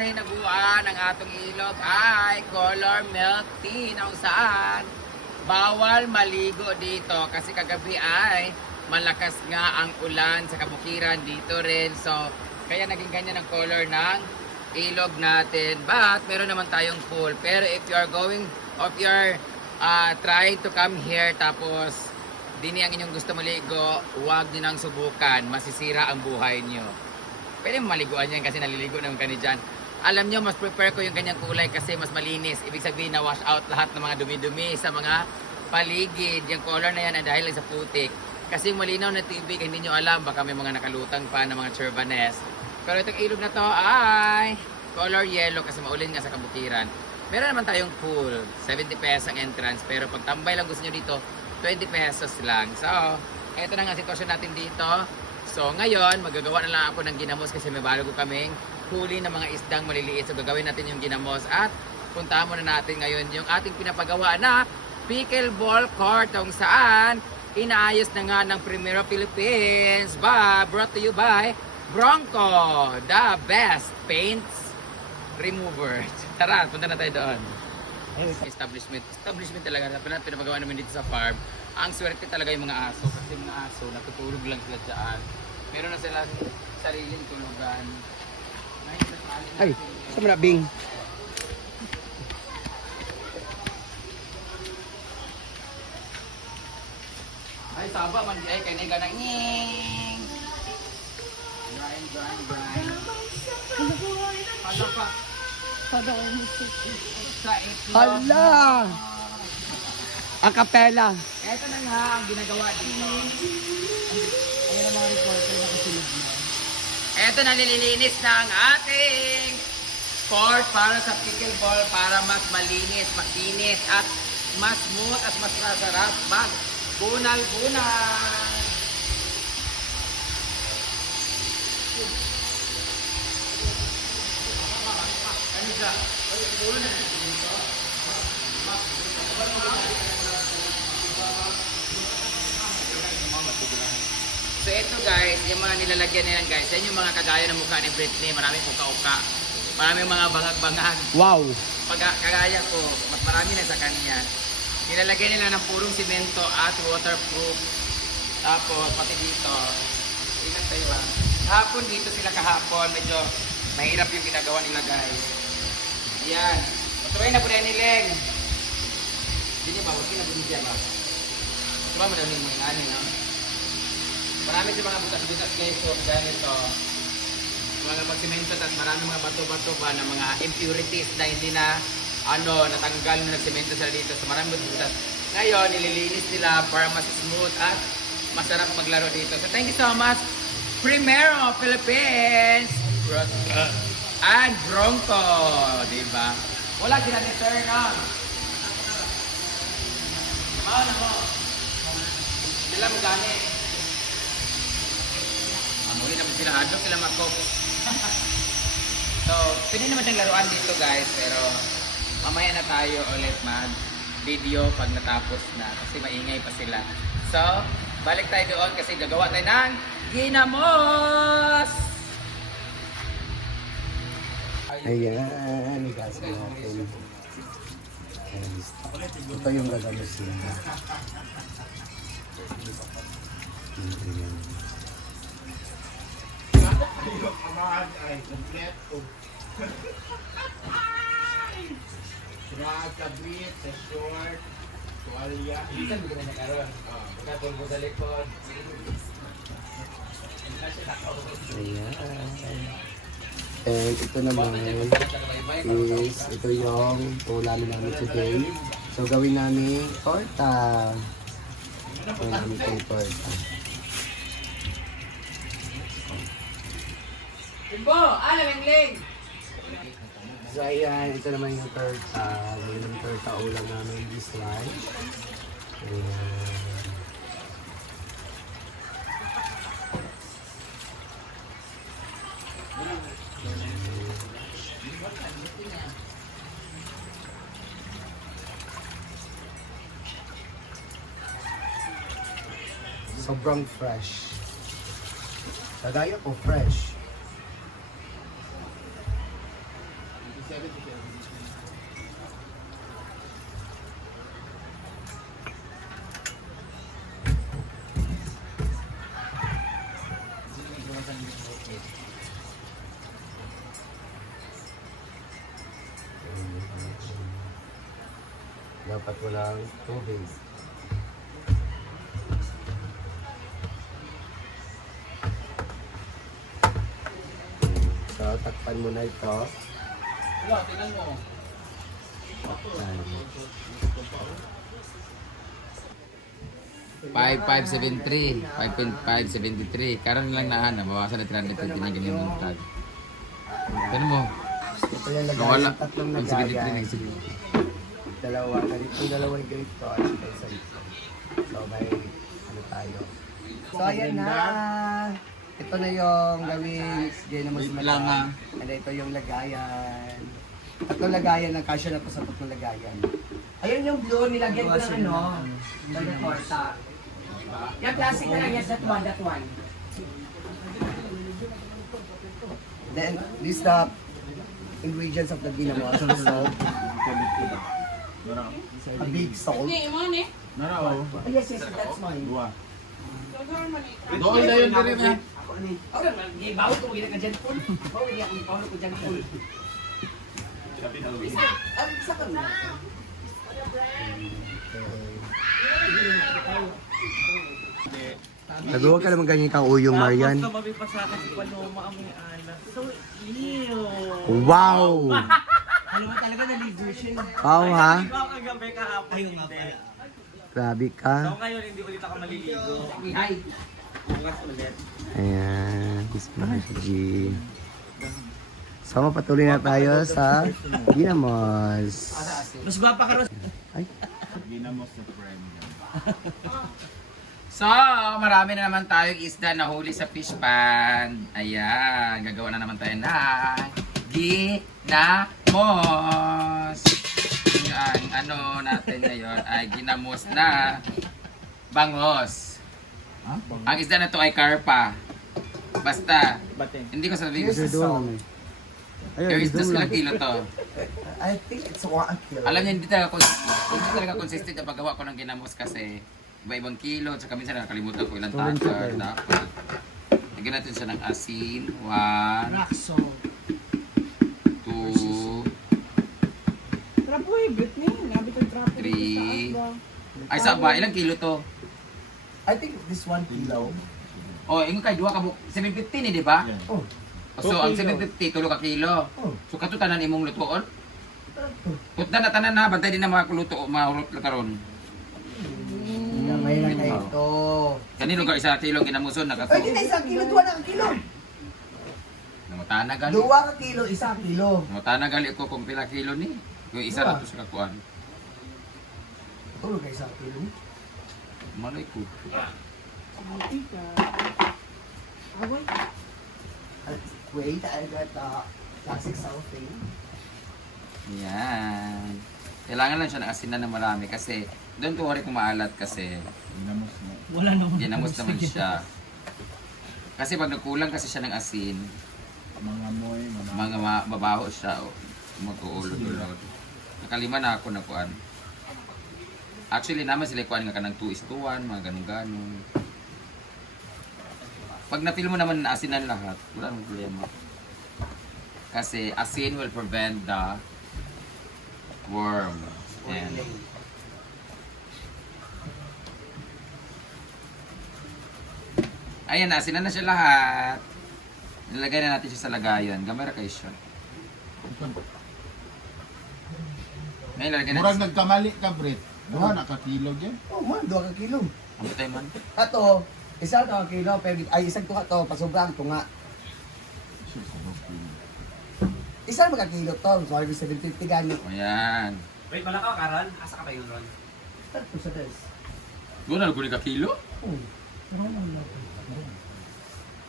sa hinaguan ang atong ilog ay color milk tea na saan bawal maligo dito kasi kagabi ay malakas nga ang ulan sa kabukiran dito rin. So, kaya naging ganyan ang color ng ilog natin. But, meron naman tayong pool. Pero if you are going, if you are trying to come here tapos dini ang inyong gusto maligo, huwag din ang subukan. Masisira ang buhay nyo. Pwede maliguan yan kasi naliligo naman kani dyan. Alam nyo, mas prefer ko yung kanyang kulay kasi mas malinis. Ibig sabihin na wash out lahat ng mga dumi-dumi sa mga paligid. Yung color na yan ay dahil lang sa putik. Kasi malinaw na tubig, hindi nyo alam. Baka may mga nakalutang pa ng mga churbanes. Pero itong ilog na to ay color yellow kasi maulin nga sa kabukiran. Meron naman tayong pool. 70 pesos ang entrance. Pero pag tambay lang gusto nyo dito, 20 pesos lang. So, eto na nga sitwasyon natin dito. So, ngayon, magagawa na lang ako ng ginamos kasi may bago kaming huli ng mga isdang maliliit. So, gagawin natin yung ginamos at puntahan muna natin ngayon yung ating pinapagawa na pickleball court kung saan inaayos na nga ng Primero Philippines brought to you by Bronco, the best paints remover. Tara, punta na tayo doon. Establishment talaga na pinapagawa namin dito sa farm. Ang swerte talaga yung mga aso kasi yung mga aso natutulog lang sila dyan. Meron na sila sariling tulugan. Ay, sa marabing. Ay, taba man di ay kaya nga nging. Grind. Hala pa. Sa itlog. Hala! Acapella. Ito na nga ang ginagawa dito. Ayan ang mga reporter na kasunod nyo. Ito na nililinis na ang ating court para sa pickleball para mas malinis, makinis at mas smooth at mas masarap mag bunal-bunal. Ano siya? So ito guys, yung mga nilalagyan nila guys, yan yung mga kagaya ng mukha ni Britney, maraming uka-uka, maraming mga bangag-bangag. Wow! Pag kagaya ko, mas marami na sa kanya. Nilalagyan nila ng purong simento at waterproof. Tapos pati dito, ingat tayo ba? Hapon dito sila kahapon, medyo mahirap yung ginagawa nila guys. Yan. Patuloy na po na niling. Hindi niya ba? Huwag kinabunod ba? Diba mo daw yung mga ano, no? Marami sa mga butas-butas guys, so ganito. Mga magsimento at marami mga bato-bato ba na mga impurities na hindi na natanggal na nagsimento sila dito. So marami butas-butas. Ngayon, nililinis nila para mas smooth at masarap maglaro dito. So thank you so much, Primero Philippines and Bronco, diba? Wala sila ni Sir, no? Ano mo? Sila mo gani. Muli naman sila adlo, sila makop. So, pwede naman siyang laruan dito guys, pero mamaya na tayo ulit mag-video pag natapos na kasi maingay pa sila. So, balik tayo doon kasi gagawa tayo ng ginamos! Ayan, guys, natin. Ito yung gagamos nila. Ayan. Kabit, sa short, tuwalya. Minsan hindi na nakaroon. Pagkatulog sa likod. Ayan. And ito naman is, ito yung ulam namin today. So gawin namin torta. Gawin namin itong torta. Timbo! Ling! So ayan, ito naman yung torta. Gawin yung torta ulam namin this one. Ayan. Sobrang fresh. Kagaya ko fresh. Dapat walang tubig. So, takpan mo na ito. Wala, tingnan mo. Takpan. 5,573. 5,573. Karon lang na bawasan na 320 na ganyan yung tag. Ano mo? Ito yung Nawala. lagayan, tatlong 73 na lagayan. yung sige. Dalawa, ganito, dalawang ganito at saka isa dito. So, may ano tayo. So, ayan na. Ito na yung gawing ginamos Wait lang, ha. And ito yung lagayan. Tatlong lagayan, nagkasya na po sa tatlong lagayan. Ayun yung blue, nilagyan ko ng ano, ng recorta. Yung classic na lang, yes, that one. Then, this the ingredients of the ginamos. So, salt. A big salt. Naraw. Oh, yes, that's mine. Dua. Doon na yun rin na. Ako ni. Ako na, bawo ko gina ka dyan po. Bawo niya ang bawo ko dyan po. Isa ka na. Nagawa ka naman ganyan kang uyong, Marian. Tapos kamabi pa sa akin si Paloma ang may anak. So, ew. Wow! Alam mo talaga naligo siya. Wow, ha? Naligo ako kagabi kahapon. Ayun nga pala. Grabe So ka. ngayon hindi ulit ako maliligo. Bukas ulit. Ayan, Smart G. So, mapatuloy na tayo sa Ginamos. Mas gwapa ka rin. Ay, Ginamos sa friend. So, marami na naman tayong isda na huli sa fish pan. Ayan, gagawa na naman tayo ng ginamos. Ang ano natin ngayon ay ginamos na bangos. Ang isda na to ay karpa. Basta, Bating. hindi ko sabihin this is ko. salt. There is just ilang kilo to. I think it's 1 kilo. Alam niyo, hindi talaga consistent ang paggawa ko ng ginamos kasi iba-ibang kilo, tsaka minsan nakalimutan ko ilang Sobrang takar. super. Dapat. Lagyan natin siya ng asin. 1, Rock salt. 2, Trapo eh, Britney. Nabi ko trapo. 3. Ay, saan ba? Ilang kilo to? I think this 1 kilo. Oh, ingo kay duha ka 750 ni, di ba? Yan. Oh, So, ang 750, tulo ka kilo. oh. So, katutanan imong lutoon? Tutda na tanan na, bantay din na mga kuluto, mahulot na karon. Gamay na kayo ito. Kanino ka isa kilo ginamuson na kato? Pwede na 1 kilo, 2 na kilo. Namutana gali. 2 ka kilo, 1 kilo. Namutana gali ko kung pila kilo ni. Yung isa na to sa kakuan. Tulog kayo 1 kilo. Manoy ko. Wait, I got classic southing. Yan. Kailangan lang siya ng asinan na marami kasi don't worry kung maalat kasi Ginamos na. Wala naman. ginamos naman siya. Kasi pag nagkulang kasi siya ng asin, Mga moy, mga... mga mabaho siya o mag-uulod-ulod. Nakalima na ako na kuan. Actually naman sila kuan nga kanang 2:1, mga ganun-ganun. Pag na-feel mo naman na asinan lahat, wala namang problema. Kasi asin will prevent the worm. And ayan, asinan na siya lahat. Nilagay na natin siya sa lagayan. Gamera kayo siya. Ngayon, lalagyan Murag natin. nagkamali ka, Brit. Duha na ka kilo dyan. Oh man, 2 ka kilo. Ano tayo man? Ato, 1 ka kilo, pero ay isang tuka to, pasobrang tunga. Sure, sa 2 kilo. 1 ka kilo to, so 750 gani. Ayan. Wait, wala ka, Karan? Asa ka pa yun, Ron? Tatlo sa des. Doon na nagkunin ka kilo? Oh.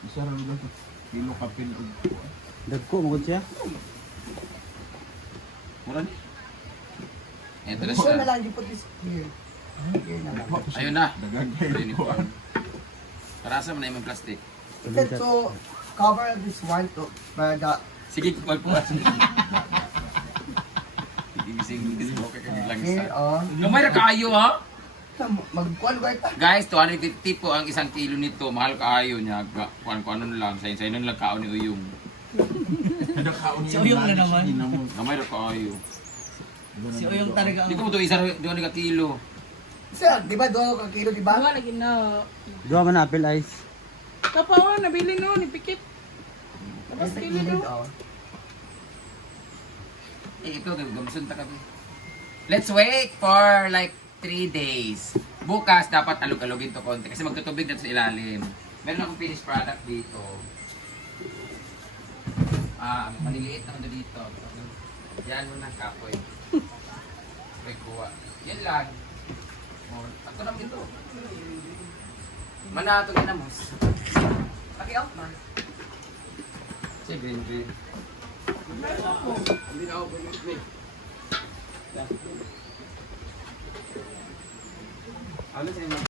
Isa rin doon. Kilo kapin og kuha. Dagko mo siya. Mura ni. Ito na So na siya. lang you put this here. Here na lang. Ayun na. Dagan Ayun kayo ni kuha. Juan. Para sa man na yung plastic. So cover this one to para the Sige, kukuha po. Ibising mo kay lang Here, isa. oh. Lumay ra kaayo ha. Magkuhan ko ito. Guys, 250 po ang isang kilo nito. Mahal kaayo niya. Kuan ano lang, sa inyo lang kaon ni Uyong. Si Uyong na naman. Gamay ra kaayo. Si Uyong talaga Di ko mo to isa doon ka kilo. Sir, di ba 2 kilo, di ba? Wala lagi na. Dua man apple ice. Tapaw, nabili no, ni Pikit. Tapos Sa kilo gilid, no. oh. Ito, gamisun ta kami. Let's wait for like 3 days. Bukas dapat alog-alogin to konti kasi magtutubig na to sa ilalim. Meron akong finished product dito. Maliliit na ito dito. Yan mo na kapoy. Okay, kuha. Yan lang. Ako naman ito. Mana ito ginamos. Paki-out man. Si Ben. Ano sa'yo?